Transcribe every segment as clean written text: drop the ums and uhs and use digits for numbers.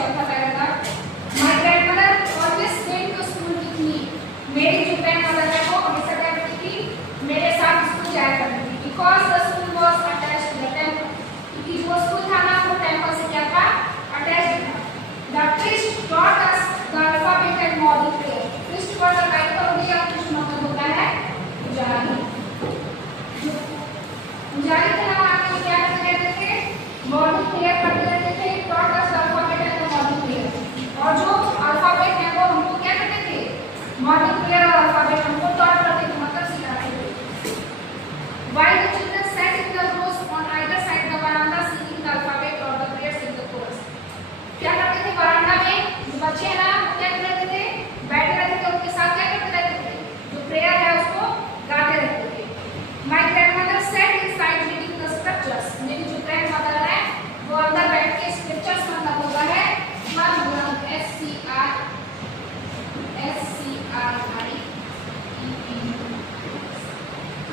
चौथा paragraph, my grandmother always went to school with me. मेरी जो ग्रैंडमदर है वो हमेशा क्या करती थी, मेरे साथ स्कूल जाया करती थी। Because the school was attached to the temple, क्योंकि जो स्कूल था ना वो टेंपल से क्या था, अटैच्ड था। The priest taught us the alphabet and morning prayer। priest का अर्थ हो गया, कुछ मतलब होता है पुजारी। पुजारी थे ना, आपको क्या करते रहते थे, मॉर्निंग प्रेयर करते रहते थे। taught us the alphabet and the morning prayer, और जो अल्फाबेट है वो हमको क्या करते थे, मॉर्निंग प्रेयर और अल्फाबेट हमको टॉट करते थे, मतलब सिखाते थे। While the children sat in the rows on either side the veranda singing the alphabet or the prayers in the chorus। क्या करते थे, वरांडा में जो बच्चे हैं ना वो क्या करते थे, बैठे रहते थे, उनके साथ क्या करते रहते थे, जो प्रेयर है उसको गाते रहते थे। My grandmother sat inside reading the scriptures। मेरी जो ग्रैंडमदर है वो अंदर बैठ के स्क्रिप्चर्स मतलब होता है ग्रंथ, SCRI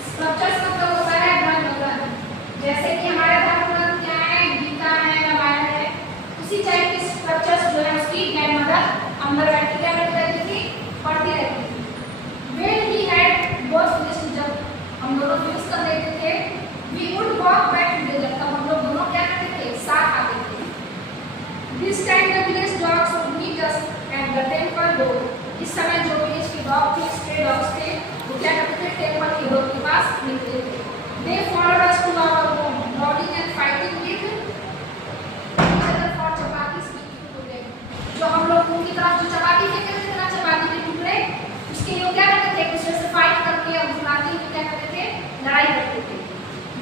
स्क्रिप्चर्स मतलब होता है ग्रंथ। जैसे कि हमारे धर्म ग्रंथ क्या है, गीता है, रामायण है, उसी टाइप के स्क्रिप्चर्स जो है उसकी ग्रैंडमदर अंदर बैठ के क्या करती रहती थी, पढ़ती रहती थी। When we had both finished, जब हम दोनों फिनिश कर देते थे, we would walk back together, तब हम लोग दोनों क्या करते थे, साथ आते थे। This time the village dogs would meet us at the temple door। इस समय जो विलेज के डॉग थे, स्ट्रे डॉग्स थे, वो क्या करते थे, टेंपल के डोर के पास निकलते थे। They followed us to our home, brawling and fighting with each other for chapatis with टुकड़े। जो हम लोग उनकी तरफ जो चपाती फेंकते थे ना, चपाती के टुकड़े, उसके लिए क्या करते थे, एक दूसरे से फाइट करके और बुलाते हुए क्या करते थे, लड़ाई करते थे।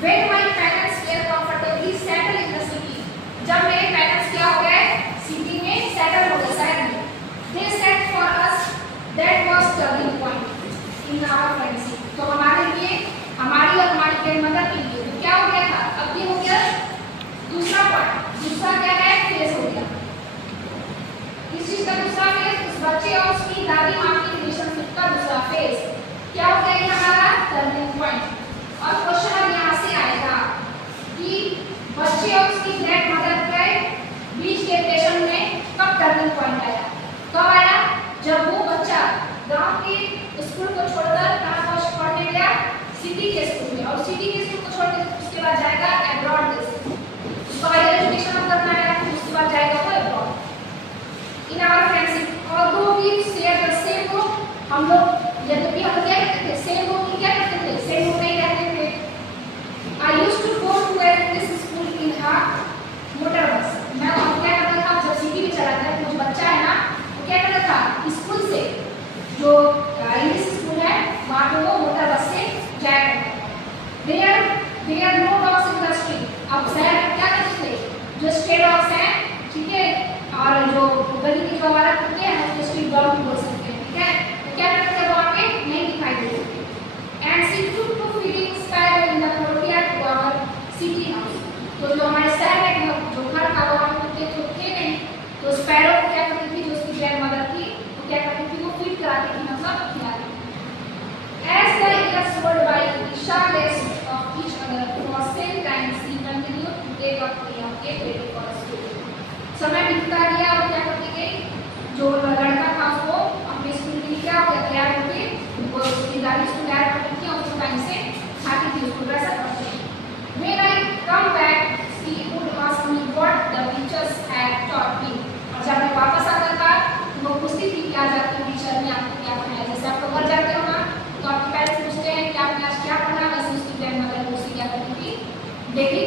When my parents were comfortably settled in the city, जब मेरे पेरेंट्स क्या हो गए, सिटी में सेटल हो गए, शहर में, they said for us that was turning point in our friendship। तो हमारे लिए, हमारी और हमारी ग्रैंडमदर के लिए तो क्या हो गया था, अब ये हो गया दूसरा पॉइंट। दूसरा क्या है, फेज हो गया। इस चीज का दूसरा फेज, उस बच्चे और उसकी दादी माँ की रिलेशनशिप का दूसरा फेज क्या हो गया, हमारा टर्निंग पॉइंट। और क्वेश्चन अब यहाँ से आएगा कि बच्चे और उसकी ग्रैंडमदर के बीच के रिलेशन में कब टर्निंग पॉइंट आया, कब आया, जब वो बच्चा गांव के स्कूल को छोड़कर कहाँ पढ़ने गया, सिटी के स्कूल में, और सिटी के स्कूल को छोड़कर उसके बाद जाएगा एब्रॉड देश, उसको हायर एजुकेशन करना है, उसके बाद जाएगा वो abroad. In our friendship although we share the same room, हम लोग यद्यपि हम क्या करते थे, सेम रूम में क्या करते थे, सेम रूम में ही रहते थे। I used to go to a English school in a motor bus। मैं वहाँ क्या करता था, जब सिटी में चला था, जो बच्चा है ना वो क्या करता था, स्कूल से जो इंग्लिश स्कूल है वहाँ पे वो मोटर बस से जाया करता था। There are no dogs in the street। अब शहर में क्या करते थे, जो स्ट्रे डॉग्स हैं, ठीक है, और जो गली के जो हमारा कुत्ते हैं उसको स्ट्रीट डॉग भी बोल सकते हैं, ठीक है, तो क्या करते थे, वहाँ पे नहीं दिखाई देते थे। And she took to feeding sparrow in the courtyard to our city house। तो जो हमारे शहर में जो घर था वहाँ पे कुत्ते तो थे नहीं, तो स्पैरो को क्या करती थी, जो उसकी ग्रैंडमदर थी वो क्या करती थी, वो फीड कराती थी, मतलब खिलाती थी। As the years went by, Isha less of each other for same time she continued to take up the get ready for school। समय बीतता गया और क्या करती गई, जो लड़का था वो अपने स्कूल के लिए क्या हो गया, तैयार होके वो उसकी दादी स्कूल तैयार करती थी और उसको टाइम से खाती थी, उसको ड्रेस अप करती थी। When I come back, she would ask me what the teachers had taught me। और जब मैं वापस आता था तो वो पूछती थी कि आज आपके टीचर ने आपको क्या पढ़ाया। जैसे आप घर जाते हो ना तो आपके पेरेंट्स पूछते हैं कि आपने आज क्या पढ़ा, वैसे उसकी ग्रैंडमदर उससे क्या करती थी, डेली